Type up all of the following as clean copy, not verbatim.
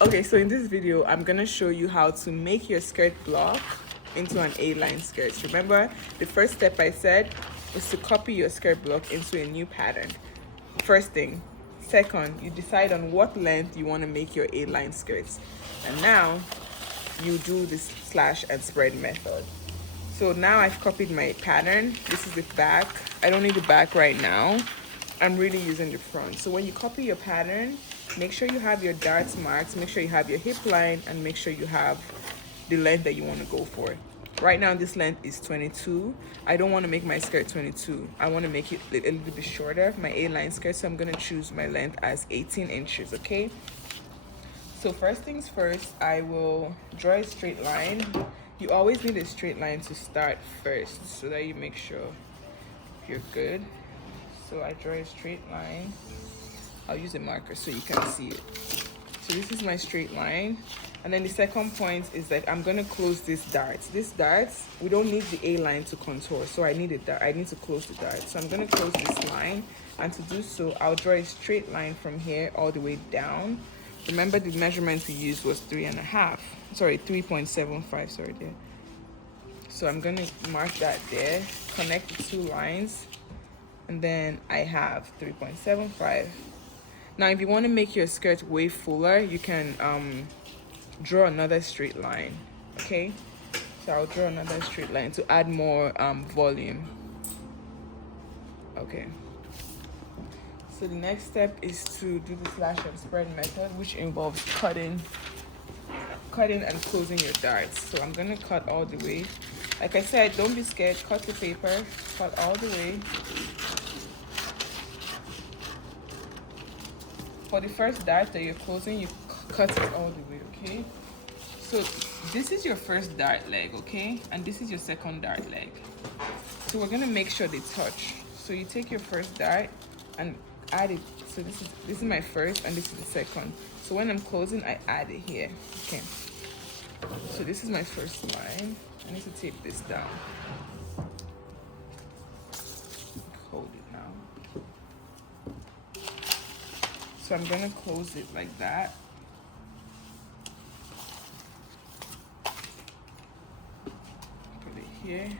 Okay, so in this video, I'm gonna show you how to make your skirt block into an A-line skirt. Remember, the first step I said is to copy your skirt block into a new pattern. First thing. Second, you decide on what length you want to make your A-line skirts. And now, you do this slash and spread method. So now I've copied my pattern. This is the back. I don't need the back right now. I'm really using the front. So when you copy your pattern, make sure you have your darts marked, make sure you have your hip line, and make sure you have the length that you want to go for. Right now this length is 22. I don't want to make my skirt 22. I want to make it a little bit shorter, my A-line skirt, so I'm going to choose my length as 18 inches, okay? So first things first, I will draw a straight line. You always need a straight line to start first so that you make sure you're good. So I draw a straight line. I'll use a marker so you can see it. So this is my straight line. And then the second point is that I'm gonna close this darts. This darts, we don't need the A line to contour, so I need to close the dart. So I'm gonna close this line, and to do so, I'll draw a straight line from here all the way down. Remember the measurement we used was 3.75, sorry there. So I'm gonna mark that there, connect the two lines, and then I have 3.75. Now if you want to make your skirt way fuller, you can draw another straight line, okay? So I'll draw another straight line to add more volume. Okay, so the next step is to do the slash and spread method, which involves cutting and closing your darts. So I'm gonna cut all the way. Like I said, don't be scared, cut the paper, cut all the way. For the first dart that you're closing, you cut it all the way, okay? So this is your first dart leg, okay? And this is your second dart leg. So we're gonna make sure they touch. So you take your first dart and add it. So this is my first and this is the second. So when I'm closing, I add it here, okay? So this is my first line. I need to tape this down. Hold it now. So I'm gonna close it like that. Put it here.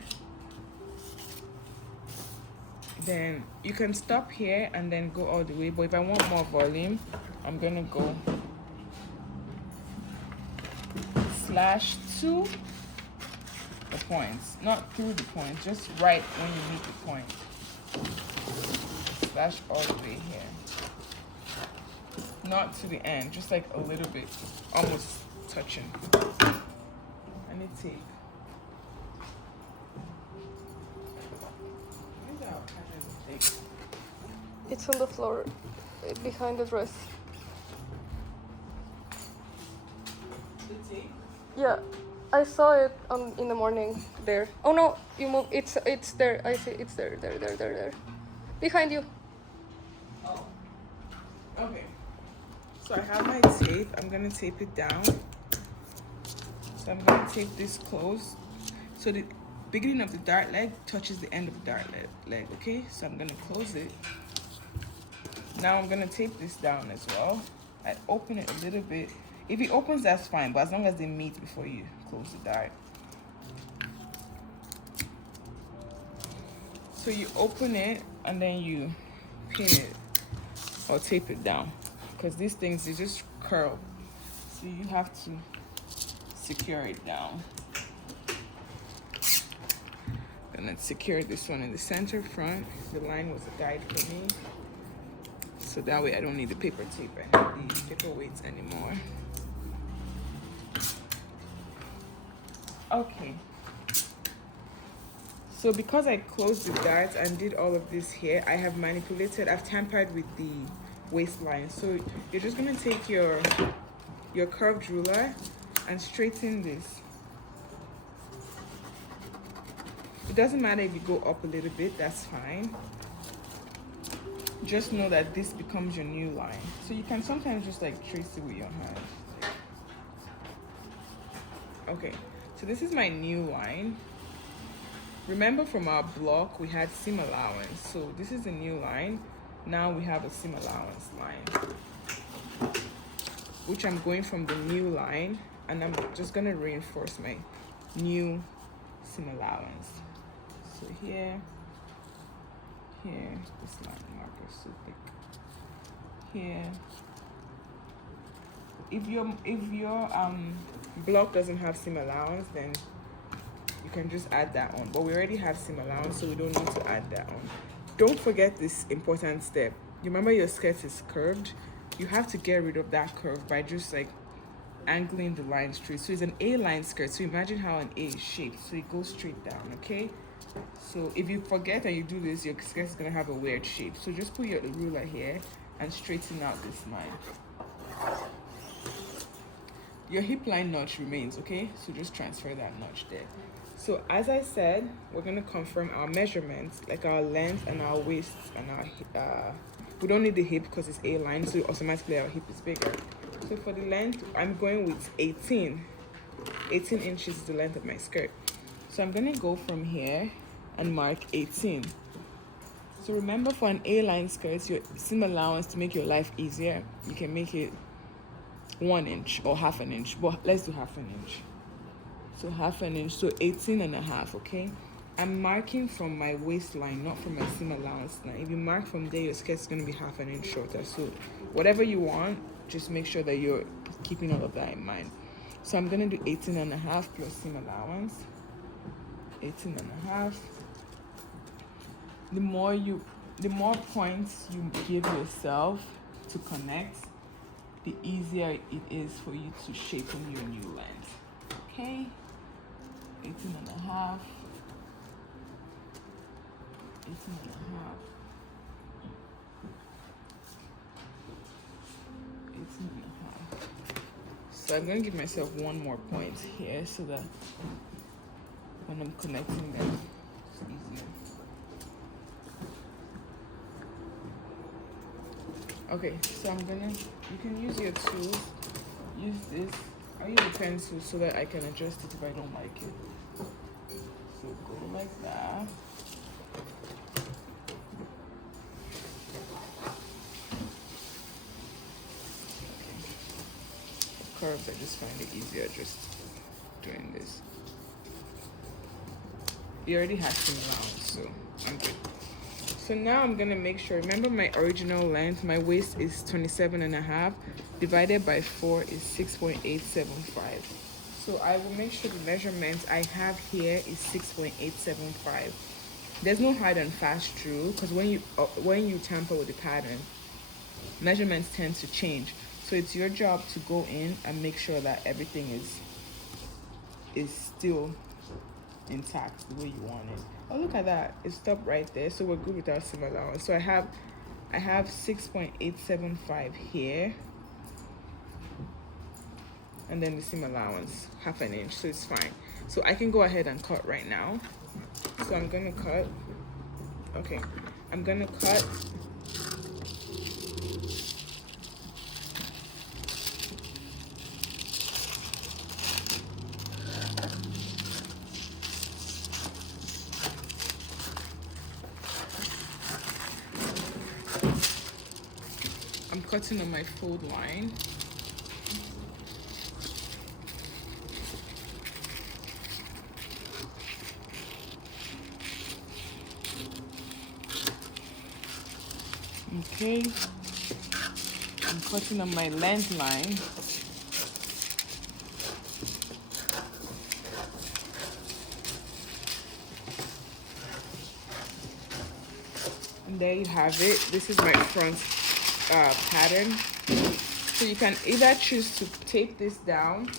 Then you can stop here and then go all the way, but if I want more volume, I'm gonna go slash to the points, not through the points, just right when you meet the point. Slash all the way here. Not to the end, just like a little bit, almost touching. I need tape. Where's our pattern tape? It's on the floor, behind the dress. The tape? Yeah, I saw it in the morning there. Oh no, you move. It's there. I see. It's there. There. Behind you. Oh. Okay. So I have my tape. I'm gonna tape it down. So I'm gonna tape this close. So the beginning of the dart leg touches the end of the dart leg, okay? So I'm gonna close it. Now I'm gonna tape this down as well. I open it a little bit. If it opens, that's fine, but as long as they meet before you close the dart. So you open it and then you pin it or tape it down, because these things, they just curl. So you have to secure it down. And then secure this one in the center front. The line was a guide for me. So that way I don't need the paper tape and the paper weights anymore. Okay. So because I closed the darts and did all of this here, I've tampered with the waistline. So you're just gonna take your curved ruler and straighten this. It doesn't matter if you go up a little bit, that's fine. Just know that this becomes your new line. So you can sometimes just like trace it with your hand. Okay, so this is my new line. Remember from our block, we had seam allowance. So this is a new line. Now we have a seam allowance line. which I'm going from the new line, and I'm just gonna reinforce my new seam allowance. So here, this line marker is so thick. Here, if your block doesn't have seam allowance, then you can just add that on. But we already have seam allowance, so we don't need to add that on. Don't forget this important step. You remember your skirt is curved. You have to get rid of that curve by just like angling the line straight. So it's an A-line skirt. So imagine how an A is shaped. So it goes straight down, okay? So if you forget and you do this, your skirt is gonna have a weird shape. So just put your ruler here and straighten out this line. Your hip line notch remains, okay? So just transfer that notch there. So as I said, we're gonna confirm our measurements, like our length and our waist and our we don't need the hip because it's A-line, so automatically our hip is bigger. So for the length, I'm going with 18 inches is the length of my skirt. So I'm gonna go from here and mark 18. So remember, for an A-line skirt, your seam allowance, to make your life easier, you can make it 1 inch or half an inch, but let's do half an inch. So half an inch, so 18 and a half, okay? I'm marking from my waistline, not from my seam allowance line. If you mark from there, your skirt is going to be half an inch shorter. So whatever you want, just make sure that you're keeping all of that in mind. So I'm going to do 18 and a half plus seam allowance. 18 and a half. The more points you give yourself to connect, the easier it is for you to shape in your new length. Okay? 18 and a half. 18 and a half. 18 and a half. So I'm going to give myself one more point here so that when I'm connecting them, it's easier. Okay, so you can use your tools, use this. I use a pencil so that I can adjust it if I don't like it. So go like that. Curves, I just find it easier just doing this. You already have some allowance, so I'm good. So now I'm gonna make sure, remember my original length, my waist is 27 and a half, divided by 4 is 6.875. So I will make sure the measurement I have here is 6.875. There's no hard and fast rule, because when you tamper with the pattern, measurements tend to change. So it's your job to go in and make sure that everything is still intact the way you want it. Oh, look at that, it stopped right there. So we're good with our seam allowance. So I have 6.875 here, and then the seam allowance half an inch, so it's fine. So I can go ahead and cut right now. So I'm gonna cut. Okay, I'm gonna cut. I'm cutting on my fold line. Okay, I'm cutting on my length line. And there you have it. This is my front pattern. So you can either choose to tape this down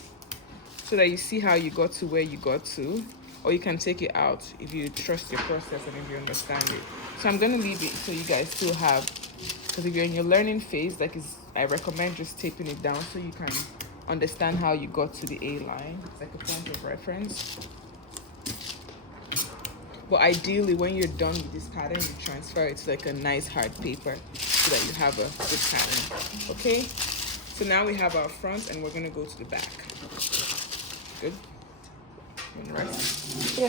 so that you see how you got to where you got to, or you can take it out if you trust your process and if you understand it. So I'm gonna leave it so you guys still have, because if you're in your learning phase, I recommend just taping it down so you can understand how you got to the A line. It's like a point of reference. But ideally, when you're done with this pattern, you transfer it to like a nice hard paper so that you have a good pattern. Okay? So now we have our front and we're gonna go to the back. Good? You wanna rest? Yeah.